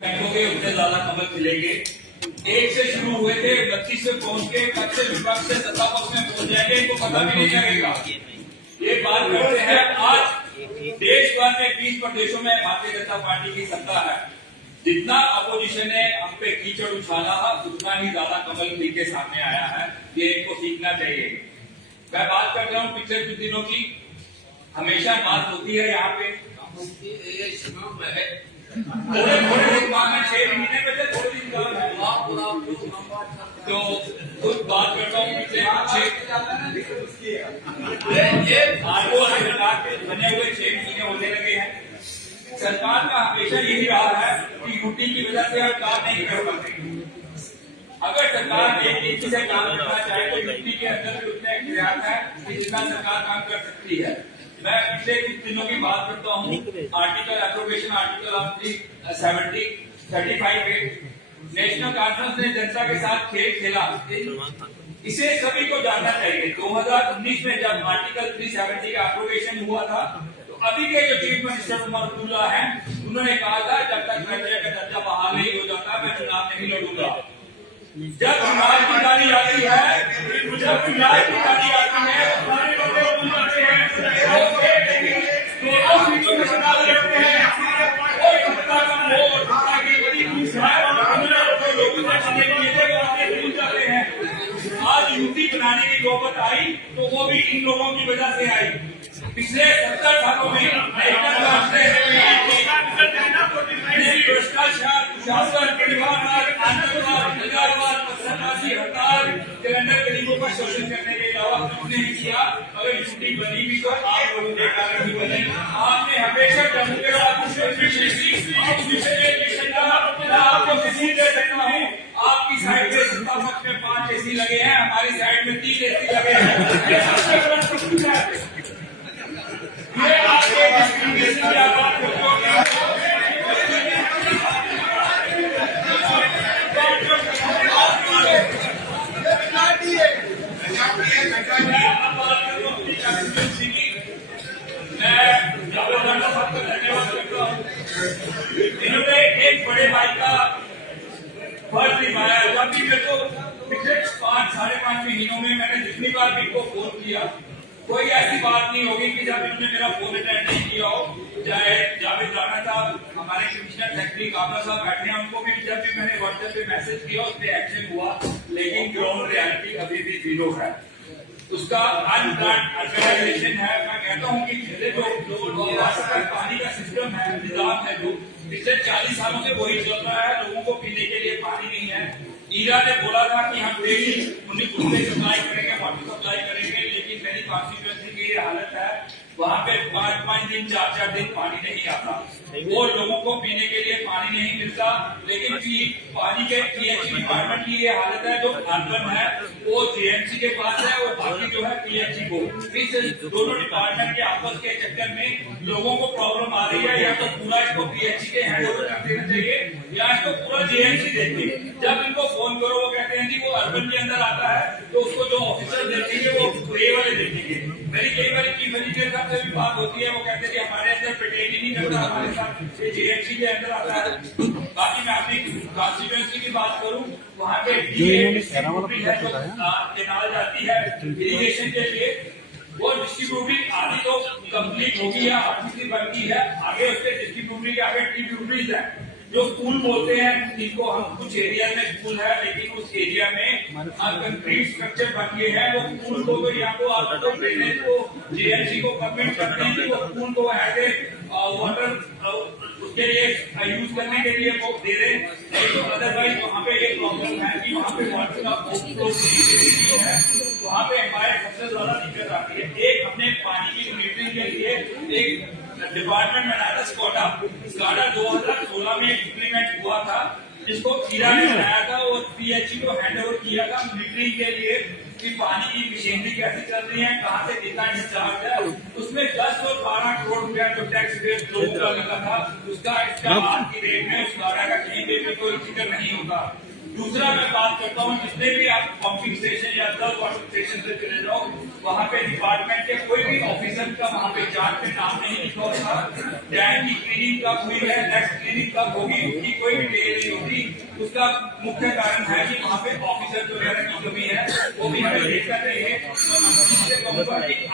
बैठोगे उतने ज्यादा कमल खिलेंगे। एक से शुरू हुए थे 32 से पहुंच के कब से विपक्ष से सत्ता पक्ष में पहुंच जाएंगे इनको पता भी नहीं लगेगा। ये बात करते हैं आज देश भर में 20 प्रदेशों में भारतीय जनता पार्टी की सत्ता है। जितना अपोजिशन ने हम पे कीचड़ उछाला उतना ही ज्यादा कमल खिल के सामने आया है। ये इनको सीखना चाहिए। मैं बात कर रहा हूँ पिछले कुछ दिनों की। हमेशा बात होती है यहाँ पे थोड़े थोड़े दिन बाद में 6 महीने में से थोड़े दिन तो खुद बात करता हूँ ये सरकार के बने हुए 6 महीने होने लगे हैं। सरकार का हमेशा यही रहा है कि यूटी की वजह से हम काम नहीं कर पाते। अगर सरकार एक नीति से काम करना चाहे तो यूटी के अंदर भी उतने प्रयास है कि जितना सरकार काम कर सकती है। मैं पिछले कुछ दिनों की बात करता हूँ। Article appropriation article of 35 national conference ने जनता के साथ खेल खेला। इसे सभी को जानना चाहिए। 2019 में जब आर्टिकल 370 का एप्रोप्रिएशन हुआ था तो अभी के जो चीफ मिनिस्टर उमर अब्दुल्ला हैं उन्होंने कहा था जब तक मेट्रो का दर्जा बहाल नहीं हो जाता मैं चुनाव नहीं लड़ूंगा। जब चुनाव की गाड़ी आती है आज यूटी बनाने की नौबत आई तो वो भी इन लोगों की वजह से आई। पिछले 70 सालों में भ्रष्टाचार, कुशासन, परिवारवाद, आतंकवाद, नजारवाद, पत्थरबाजी, हड़ताल, कैलेंडर गरीबों का शोषण करने के अलावा कुछ नहीं किया। अगर यूटी बनी भी तो आप लोगों के कारण ही बने। आपने हमेशा जम्मू के आपको किसी दे सकता हूँ। आपकी साइड में सत्ता पक्ष में 5 एसी लगे हैं, हमारी साइड में 3 एसी लगे हैं। ये सबसे बड़ा सबूत है। ये आपके डिस्क्रिमिनेशन की आवाज इन्होंने एक बड़े भाई का फर्ज निभाया। जब भी मेरे को पिछले 5-5.5 महीनों में मैंने जितनी बार भी इनको फोन किया कोई ऐसी बात नहीं होगी कि जब इन्होंने मेरा फोन अटेंड नहीं किया हो। चाहे जावेद राणा साहब, हमारे कमिश्नर सेक्रेटरी काबरा साहब बैठे हैं, उनको भी जब भी मैंने व्हाट्सएप पे मैसेज किया उस पर एक्शन हुआ, लेकिन ग्राउंड रियलिटी अभी भी 0 है। उसका अनप्लान्ड ऑर्गेनाइजेशन है। मैं कहता हूँ कि जो पानी का सिस्टम है, निजाम है, जो पिछले 40 सालों से वही चल रहा है। लोगों को पीने के लिए पानी नहीं है। ईरा ने बोला था कि हम डेली 19 घंटे सप्लाई करेंगे, वाटर सप्लाई करेंगे, लेकिन मेरी कॉन्स्टिट्यूएंसी की ये हालत है वहाँ पे 5-5 दिन 4-4 दिन पानी नहीं आता। वो लोगों को पीने के लिए पानी नहीं मिलता। लेकिन पानी के पीएचई डिपार्टमेंट की ये हालत है। जो अर्बन है वो जेएमसी के पास है और बाकी जो है पीएचई को। इस दोनों डिपार्टमेंट के आपस के चक्कर में लोगों को प्रॉब्लम आ रही है। या तो पूरा इसको पीएचई के हैंड ओवर कर देना चाहिए या इसको पूरा जेएमसी देखे। जब इनको फोन करो वो कहते हैं कि वो अर्बन के अंदर आता है तो उसको जो ऑफिसर देखेंगे वो ए वाले देखेंगे। मेरी कई बार चीफ इंजीनियर साहब से भी बात होती है, वो कहते हैं कि हमारे अंदर पेटेन ही नहीं करता, हमारे साथ ये जेएमसी के अंदर आता है। बाकी मैं अपनी कॉन्स्टिट्यूएंसी की बात करूं, वहाँ पे केनाल जाती है इरिगेशन के लिए, वो डिस्ट्रीब्यूटरी आधी तो कंप्लीट होगी या आधी बाकी है। आगे उसके डिस्ट्रीब्यूटरी के आगे ट्रिब्यूटरीज है जो स्कूल बोलते हैं, जिनको हम कुछ एरिया में स्कूल है लेकिन उस एरिया में कंक्रीट स्ट्रक्चर बन गए हैं। वो स्कूल को तो या तो आप ड्रेनेज को जेएमसी को कमिट करते हैं कि वो स्कूल को एज ए वाटर उसके लिए यूज करने के लिए वो दे रहे हैं। नहीं तो अदरवाइज वहाँ पे एक प्रॉब्लम है कि वहाँ पे वाटर का है, वहाँ पे हमारे सबसे ज्यादा दिक्कत आती है। एक हमने पानी की मॉनिटरिंग के लिए एक डिपार्टमेंट बनाया था स्कॉडा 2016 में इम्प्लीमेंट हुआ था, जिसको ईरा ने बनाया था और पीएचई को हैंड ओवर किया था मॉनिटरिंग के लिए कि पानी की मशीनरी कैसे चल रही है, कहाँ से कितना डिस्चार्ज है। उसमें 10 और 12 करोड़ रुपया जो टैक्स बेस लोगों का लगा था उसका आज की डेट में उस स्कॉडा का कहीं पे भी कोई जिक्र नहीं होता। दूसरा मैं बात करता हूँ, जितने भी आप पंपिंग स्टेशन या दल वाटर स्टेशन से चले जाओ, वहाँ पे डिपार्टमेंट के कोई भी ऑफिसर का वहाँ पे चार्ट में नाम नहीं लिखा होता। टैंक की क्लीनिंग कब हुई है, नेक्स्ट क्लीनिंग कब होगी, उसकी कोई डिटेल नहीं होती। उसका मुख्य कारण है कि वहाँ पे ऑफिसर जो है की कमी है, वो भी हमें देखना चाहिए।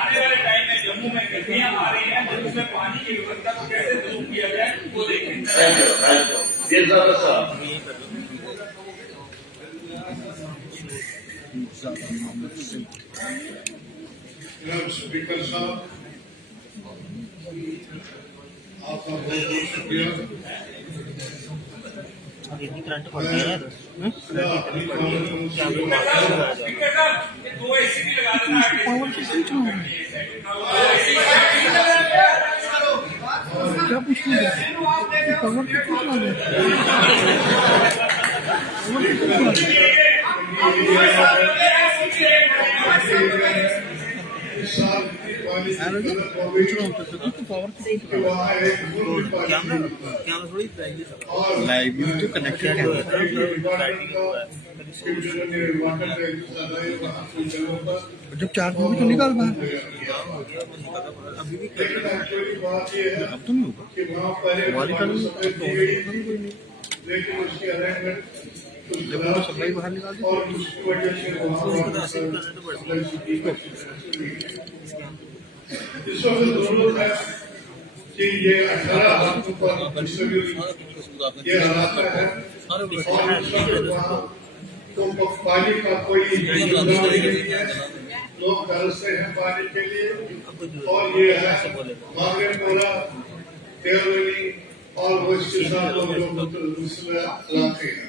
आने वाले टाइम में जम्मू में गर्मियाँ आ रही हैं, तो उसमें पानी की व्यवस्था को कैसे दुरुस्त किया जाए वो देखें। स्पीकर साहब, आपका बहुत बहुत शुक्रिया। स्पीकर साहब, ये 2 AC भी लगा देना आगे। क्या पूछना है? पावर की पूछना है? लाइव तो कनेक्टेड है। जब चार्ज होगी तो निकाल बाहर। अब तो नहीं होगा। लेकिन उसकी अरेंजमेंट जब वो सप्लाई बाहर निकाल दी और उसकी वजह से इस वक्त जरूरत है कि ये 18 हाथों पर ये हालात है और उस वक्त वहाँ तो पानी का कोई इंतजाम नहीं है। लोग तरसते हैं पानी के लिए और ये है मांगेपुरा, देवली और वो इसके साथ लोग लाते हैं।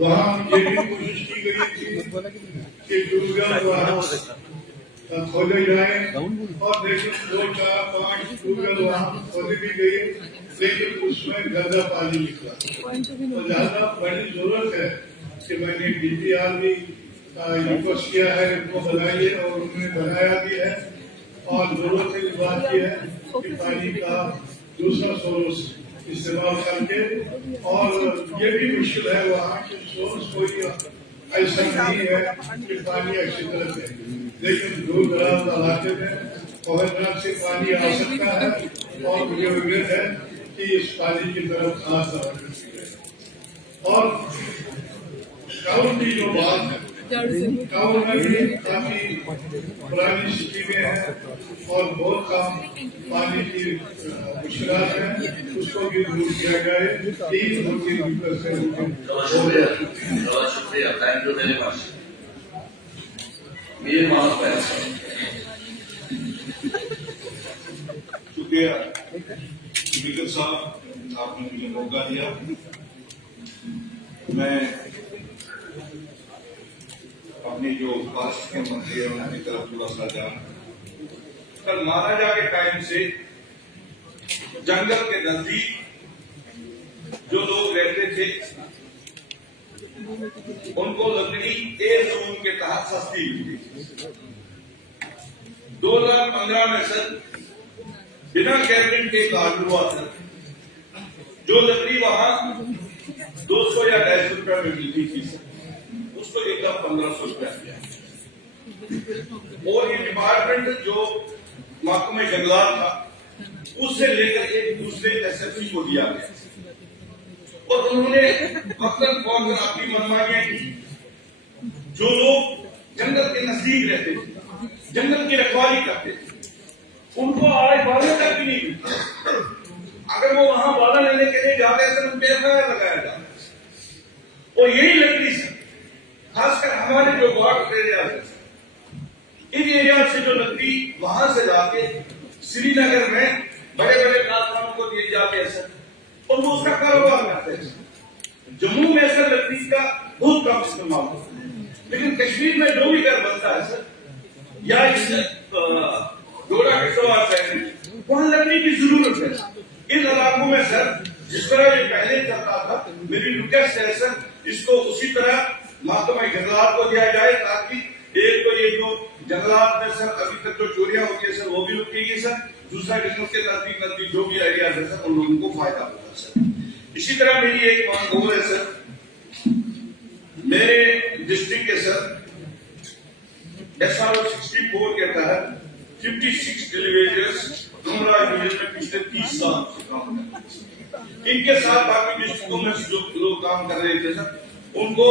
वहाँ ये भी कोशिश की गई थी कि दुर्गा वहाँ खोले जाए और लेकिन 2, 4, 5 ट्यूबवेल वहाँ खोली भी गई, लेकिन उसमें गंदा पानी निकला। तो ज्यादा बड़ी जरूरत है कि मैंने DPR भी रिक्वेस्ट किया है, इनको बनाइए और उन्होंने बनाया भी है। और जरूरत की बात यह है कि पानी का दूसरा सोर्स इस्तेमाल करके, और ये भी मुश्किल है वहाँ के सोर्स कोई ऐसा नहीं है कि पानी अच्छी तरह से, लेकिन दूर दराज इलाके में कोहरनाथ से पानी आ सकता है और मुझे उम्मीद है कि इस पानी की तरफ खास तवज्जो की है। और गाँव की जो बात है, गाँव में भी काफी पुरानी स्कीमें हैं और बहुत कम पानी की मुश्किलात है, उसको भी दूर किया जाए। 3 शुक्रिया, thank you very much. Mir Mohammad Faiz, शुक्रिया स्पीकर साहब, आपने मुझे मौका दिया। मैं अपनी जो पास के मंत्री है उनकी तरफ थोड़ा सा जाऊं। कल महाराजा के टाइम से जंगल के नजदीक जो लोग रहते थे उनको लकड़ी ए जून के तहत सस्ती मिलती थी। 2015 में सर बिना कैबिनेट के लागू हुआ था। जो लकड़ी वहां 200 या 250 रुपए में मिलती थी उसको एकदम 1500 रुपया दिया। और ये डिपार्टमेंट जो महकमे जंगलात था उससे लेकर एक दूसरे SFC को दिया गया और उन्होंने वक्तन फौरन अपनी मनमानियां की। जो लोग जंगल के नजदीक रहते थे, जंगल की रखवाली करते थे, उनको आए बाधा तक भी नहीं मिलता। अगर वो वहां बाधा लेने के लिए जाते हैं तो उन पर FIR लगाया जाता है। और यही लकड़ी से खासकर हमारे जो बॉर्डर एरिया है, इन एरिया से जो लकड़ी वहां से जाके श्रीनगर में बड़े बड़े कारखानों को दिए जाते हैं सर, और वो उसका कारोबार करते हैं। जम्मू में सर लकड़ी का बहुत कम इस्तेमाल होता है, लेकिन कश्मीर में जो भी घर बनता है सर, या इस डोडा किशोर वहां लकड़ी की जरूरत है। इन इलाकों में सर जिस तरह ये पहले चलता था, मेरी रिक्वेस्ट है सर इसको उसी तरह महकमा जंगलात को दिया जाए, ताकि एक तो ये जो जंगलात में सर अभी तक जो चोरियां होती है सर वो भी रुकेगी सर। दूसरा जंगल के नजदीक जो भी एरिया है सर उन लोगों को फायदा होगा सर। इसी तरह मेरी एक मांग और है सर मेरे डिस्ट्रिक्ट के सर SRO 64 के तहत 56 टेलीविजन डुमरा डिवीजन में पिछले 30 साल से काम कर रहे हैं। इनके साथ बाकी डिस्ट्रिक्टों में जो लोग काम कर रहे थे सर, उनको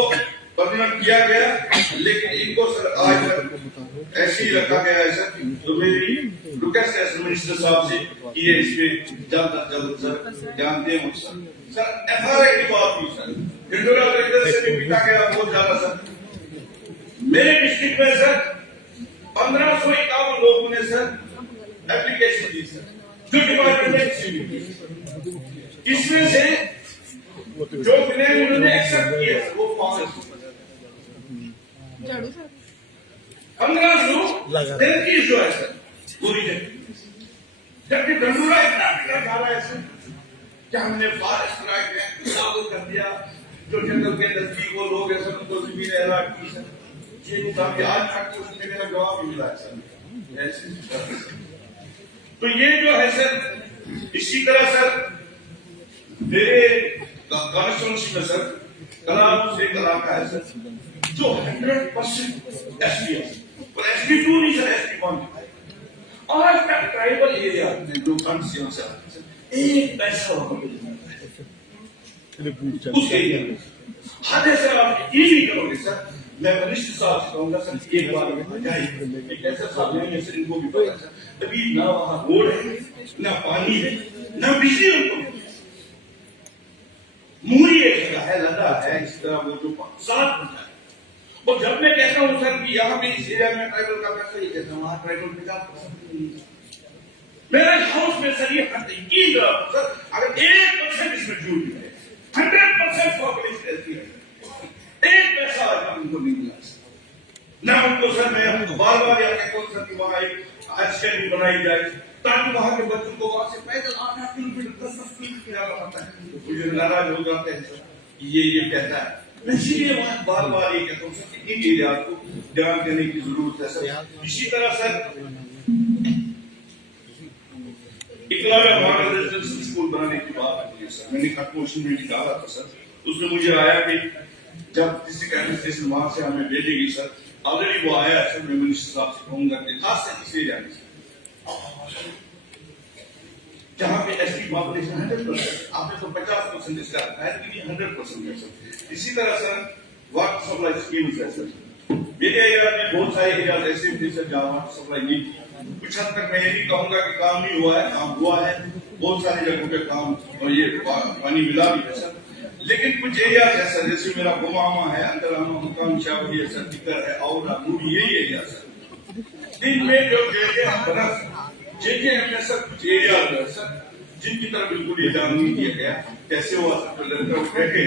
परमानेंट किया गया, लेकिन इनको सर आज तक ऐसे ही रखा गया है सर। तो मेरी रिक्वेस्ट है मिनिस्टर साहब से कि ये इस पे जल्द अज जल्द सर ध्यान दें। सर FRA की बात हुई सर, ढिंडोरा रेडर से भी पीटा गया बहुत ज्यादा सर। मेरे डिस्ट्रिक्ट में सर 1551 लोगों ने सर एप्लीकेशन दी सर, जो डिपार्टमेंट ने रिसीव की। इसमें से जो फिलहाल उन्होंने एक्सेप्ट किया वो 5 1533 जो है सर वो रिजेक्ट, जबकि ढंडूरा इतना किया जा रहा है सर क्या हमने फॉरेस्ट राइट लागू कर दिया। जो जंगल के नजदीक वो लोग है सर उनको जमीन अलॉट की सर। ये काफी आज तक उसने मेरा जवाब मिला है सर। तो ये जो है सर, इसी तरह सर मेरे कॉन्स्टिट्यूंसी में सर कलाम से इलाका है सर जो 100% SP है, पर SP2 नहीं सर, SP1। आज तक ट्राइबल एरिया में जो फंड से एक पैसा उस एरिया में हाथे सर आप ये नहीं करोगे सर। मैं मिनिस्टर साहब से कहूंगा सर एक बार जाइए कैसे साहब लेंगे सर, इनको भी पता सर अभी ना वहां रोड है ना पानी है ना बिजली, उनको मूरी एक जगह है, लदा है इस तरह वो जो साथ होता है। और जब मैं कहता हूँ सर कि यहाँ पे इस एरिया में ट्राइबल का पैसा ही कहता हूँ, वहां ट्राइबल का मेरा हाउस में सर ये यकीन सर अगर 1% इसमें जुड़ गए 100% पॉपुलेशन ऐसी है, एक पैसा उनको नहीं मिला ना उनको सर। मैं बार बार यहाँ कहता हूँ सर कि वहां एक अकेडमी बनाई जाए ताकि वहां के बच्चों को वहां से पैदल 8-8 किलोमीटर 10-10 किलोमीटर जाना पड़ता है। मुझे नाराज हो जाते हैं सर ये कहता है। मैं इसीलिए वहां बार बार ये कहता हूँ सर कि इन एरिया को ध्यान देने की जरूरत है सर। इसी तरह sir Eklavya model residential school बनाने की बात की सर, मैंने कट मोशन में भी डाला था सर। उसमें मुझे आया कि जब डिस्ट्रिक्ट एडमिनिस्ट्रेशन वहां से हमें भेजेगी सर, ऑलरेडी वो आया सर। मैं मिनिस्टर साहब से कहूंगा कि खास से इस एरिया में जहां पे SP पॉपुलेशन 100%, आपने तो 50% इसका है कि 100% है सर। इसी तरह सर वाटर सप्लाई स्कीम्स है सर। मेरे एरिया में बहुत सारे एरिया ऐसे थे सर जहाँ वाटर सप्लाई नहीं थी। कुछ हद तक मैं ये नहीं कहूंगा कि काम नहीं हुआ है, काम हुआ है, बहुत सारी जगहों पे काम और ये पानी मिला भी है सर। लेकिन कुछ एरिया है सर जैसे मेरा गोमामा है, अंतरामा, मुकाम शाहपुरी है सर, टिकर है और यही एरिया सर। इनमें जो JJM में सर कुछ एरिया है सर जिनकी तरफ बिल्कुल ही ध्यान नहीं दिया गया। कैसे हुआ सर बैठे।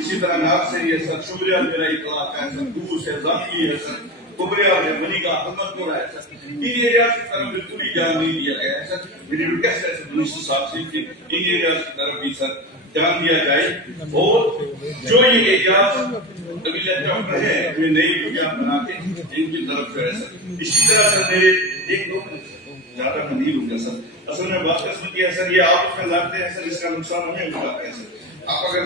इसी तरह नाग से ये सर शुक्रिया मेरा इलाका है सर, दूर से जाती है सर, कुबरिया है, मनिका, अहमदपुर है सर। इन एरिया की तरफ बिल्कुल ही ध्यान नहीं दिया गया है सर। मेरी रिक्वेस्ट है मिनिस्टर साहब से कि इन एरिया की तरफ भी सर ध्यान दिया जाए और जो ये एरिया अभी लेफ्ट है वे नई विज्ञान बना के इनकी तरफ जो है सर। इसी तरह सर मेरे एक दो ज्यादा मैं नहीं लूंगा सर। असल में बात की है सर, ये आप उसमें लाते हैं सर, इसका नुकसान हमें उठाते हैं सर। आप अगर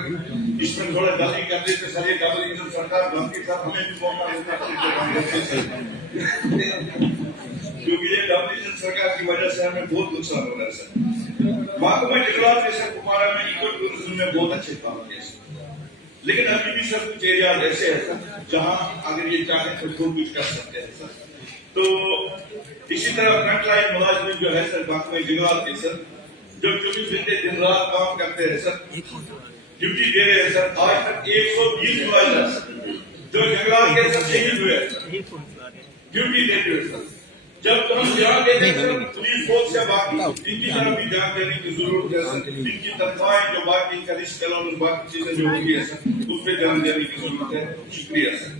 इसमें थोड़ा जल्दी कर देते सर, ये डबल इंजन सरकार बनती सर, हमें भी मौका मिलता क्योंकि ये डबल इंजन सरकार की वजह से हमें बहुत नुकसान हो रहा है सर। महकमा जंगलात ने सर कुपवाड़ा में इको टूरिज्म में बहुत अच्छे काम किए सर, लेकिन अभी भी सर कुछ एरिया ऐसे है सर जहाँ अगर ये चाहे तो जो कुछ कर सकते हैं सर। तो इसी तरह फ्रंटलाइन मुलाजिम जो है सर महकमा जंगलात के सर जो 24 घंटे दिन रात काम करते हैं सर, ड्यूटी दे रहे हैं सर। आज तक 120 मुलाजिम जो जंगलात के सर शहीद हुए ड्यूटी देते हुए सर। जब हम ध्यान देते हैं सर पुलिस फोर्स से बाकी इनकी तरफ भी ध्यान देने की जरूरत है सर। इनकी तनख्वाहें जो बाकी इनका रिस्क और बाकी चीजें जो होती है सर उस पर ध्यान देने की जरूरत है। शुक्रिया सर।